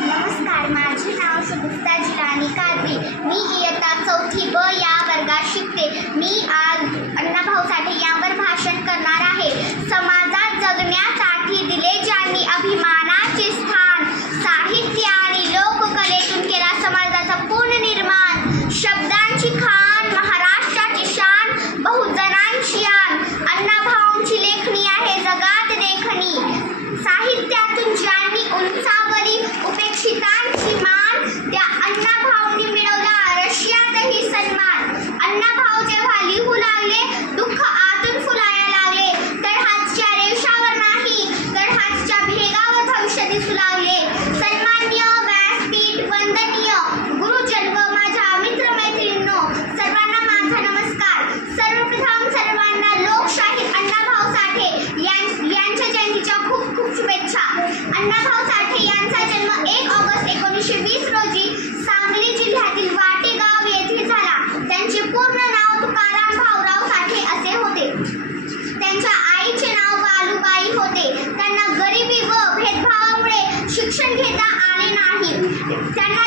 नमस्कार, माझे नाव सुगुफ्ता जिलानी कादरी. मी इयत्ता 4थी ब या वर्गात शिकते. मी आज अण्णाभाऊ साठे यावर भाषण करणार आहे. समाजात जगण्यासाठी दिले ज्यांनी अभिमानाचे स्थान, साहित्य आणि लोककलेतून केला समाजाचा पुनर्निर्माण. शब्दांची खाण, महाराष्ट्राची शान, बहुजनांची आन. अण्णाभाऊंची लेखणी आहे जगात देखणी. साहित्यातून ज्यांनी उंचावली उपेक्षितांची मान, त्या अण्णाभाऊंनी मिळवला रशियातही सन्मान. अण्णाभाऊ जेव्हा लिहू लागले, दुःख आतून फुलाया लागले. तळहातच्या रेषावर नाही, तळहातच्या भेगावर भविष्य दिसू लागले. सन्मान्य, व्यासपीठ, वंदनीय गुरुजन व माझ्या मित्रमैत्रिणींनो, सर्वांना माझा नमस्कार. सर्वप्रथम सर्वांना लोकशाहीर अण्णाभाऊ साठे यांच्या जयंतीच्या खूप खूप शुभेच्छा. अण्णाभाऊ साठे यांचा जन्म 1 ऑगस्ट 1920 रोजी सांगली जिल्ह्यातील वाटेगाव येथे झाला. त्यांचे पूर्ण नाव तुकाराम भाऊराव साठे असे होते. त्यांच्या आईचे नाव वालुबाई होते. त्यांना गरिबी व भेदभावामुळे शिक्षण घेता आले नाही. त्यांना